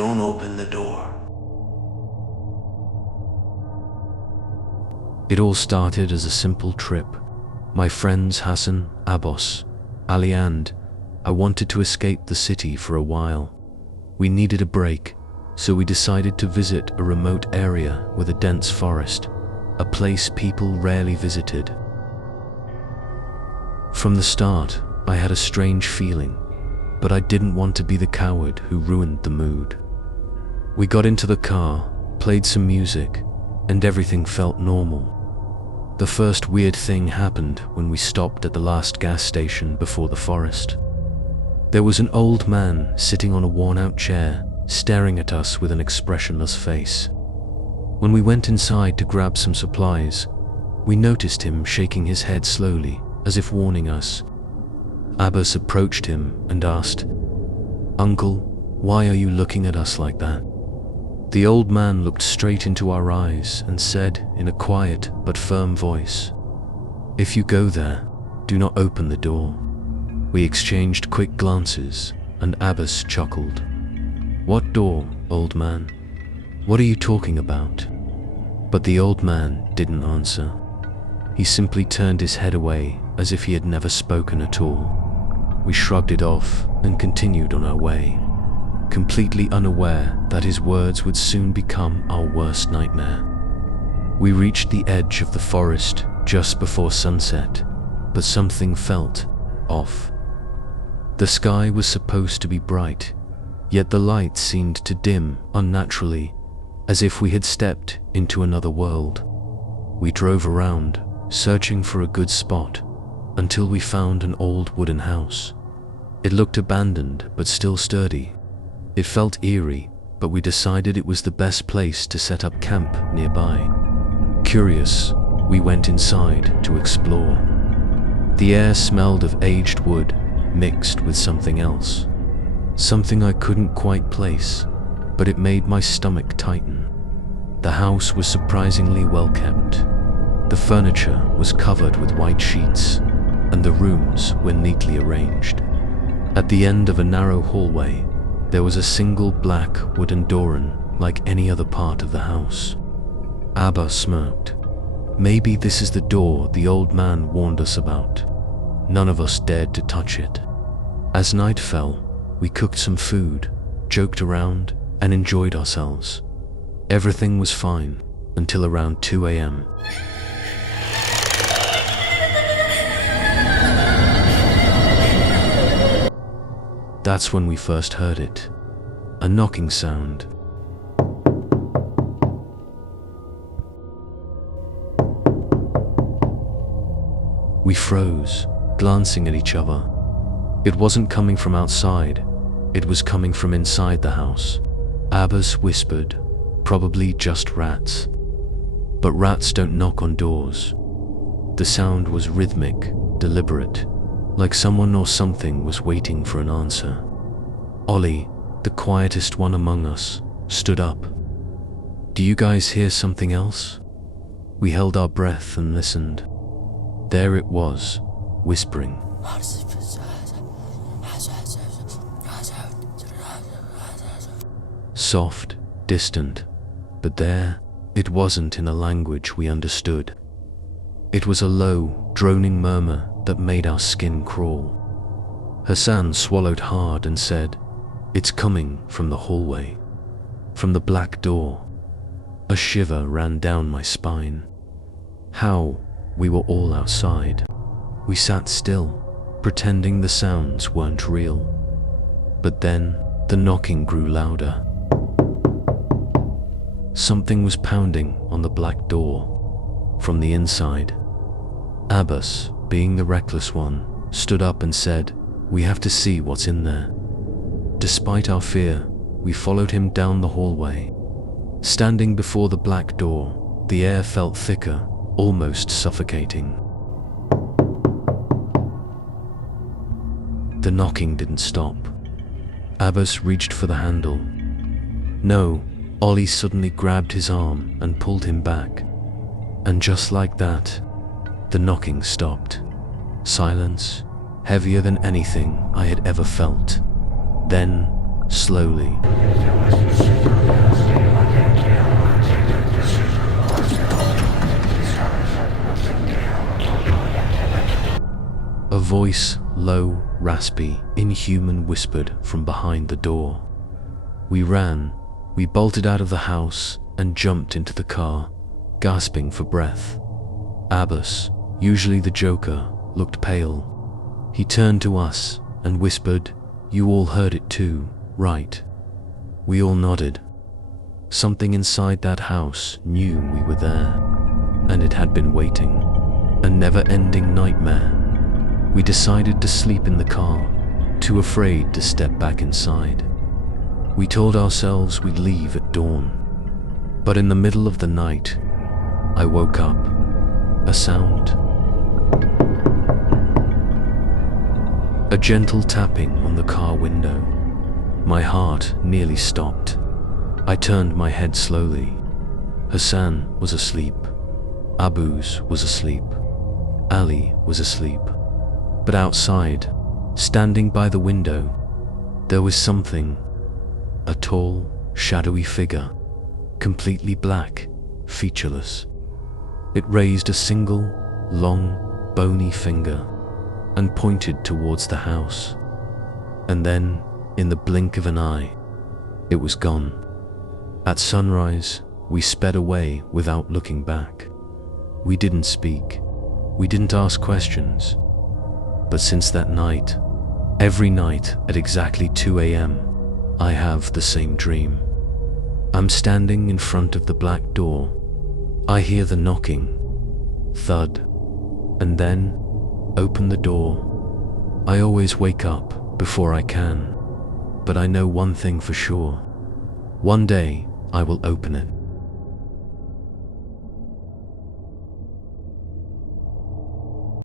Don't open the door. It all started as a simple trip. My friends Hassan, Abbas, Ali and I wanted to escape the city for a while. We needed a break, so we decided to visit a remote area with a dense forest, a place people rarely visited. From the start, I had a strange feeling, but I didn't want to be the coward who ruined the mood. We got into the car, played some music, and everything felt normal. The first weird thing happened when we stopped at the last gas station before the forest. There was an old man sitting on a worn-out chair, staring at us with an expressionless face. When we went inside to grab some supplies, we noticed him shaking his head slowly, as if warning us. Abbas approached him and asked, "Uncle, why are you looking at us like that?" The old man looked straight into our eyes and said in a quiet but firm voice, "If you go there, do not open the door." We exchanged quick glances and Abbas chuckled. "What door, old man? What are you talking about?" But the old man didn't answer. He simply turned his head away as if he had never spoken at all. We shrugged it off and continued on our way, completely unaware that his words would soon become our worst nightmare. We reached the edge of the forest just before sunset, but something felt off. The sky was supposed to be bright, yet the light seemed to dim unnaturally, as if we had stepped into another world. We drove around, searching for a good spot, until we found an old wooden house. It looked abandoned but still sturdy. It felt eerie, but we decided it was the best place to set up camp nearby. Curious, we went inside to explore. The air smelled of aged wood mixed with something else. Something I couldn't quite place, but it made my stomach tighten. The house was surprisingly well kept. The furniture was covered with white sheets, and the rooms were neatly arranged. At the end of a narrow hallway, there was a single black wooden door like any other part of the house. Abba smirked. Maybe this is the door the old man warned us about. None of us dared to touch it. As night fell, we cooked some food, joked around, and enjoyed ourselves. Everything was fine until around 2 a.m. That's when we first heard it. A knocking sound. We froze, glancing at each other. It wasn't coming from outside, it was coming from inside the house. Abbas whispered, "Probably just rats." But rats don't knock on doors. The sound was rhythmic, deliberate, like someone or something was waiting for an answer. Ollie, the quietest one among us, stood up. "Do you guys hear something else?" We held our breath and listened. There it was, whispering. Soft, distant, but there, it wasn't in a language we understood. It was a low, droning murmur that made our skin crawl. Hassan swallowed hard and said, "It's coming from the hallway, from the black door." A shiver ran down my spine. How we were all outside. We sat still, pretending the sounds weren't real. But then, the knocking grew louder. Something was pounding on the black door from the inside. Abbas, being the reckless one, stood up and said, "We have to see what's in there." Despite our fear, we followed him down the hallway. Standing before the black door, the air felt thicker, almost suffocating. The knocking didn't stop. Abbas reached for the handle. No, Ollie suddenly grabbed his arm and pulled him back. And just like that, the knocking stopped. Silence, heavier than anything I had ever felt. Then, slowly, voice, low, raspy, inhuman, whispered from behind the door. We ran, we bolted out of the house and jumped into the car, gasping for breath. Abbas, usually the joker, looked pale. He turned to us and whispered, "You all heard it too, right?" We all nodded. Something inside that house knew we were there, and it had been waiting. A never-ending nightmare. We decided to sleep in the car, too afraid to step back inside. We told ourselves we'd leave at dawn. But in the middle of the night, I woke up. A sound. A gentle tapping on the car window. My heart nearly stopped. I turned my head slowly. Hassan was asleep. Abuz was asleep. Ali was asleep. But outside, standing by the window, there was something. A tall, shadowy figure, completely black, featureless. It raised a single, long, bony finger and pointed towards the house. And then, in the blink of an eye, it was gone. At sunrise, we sped away without looking back. We didn't speak. We didn't ask questions. But since that night, every night at exactly 2 a.m., I have the same dream. I'm standing in front of the black door. I hear the knocking, thud, and then open the door. I always wake up before I can, but I know one thing for sure. One day, I will open it.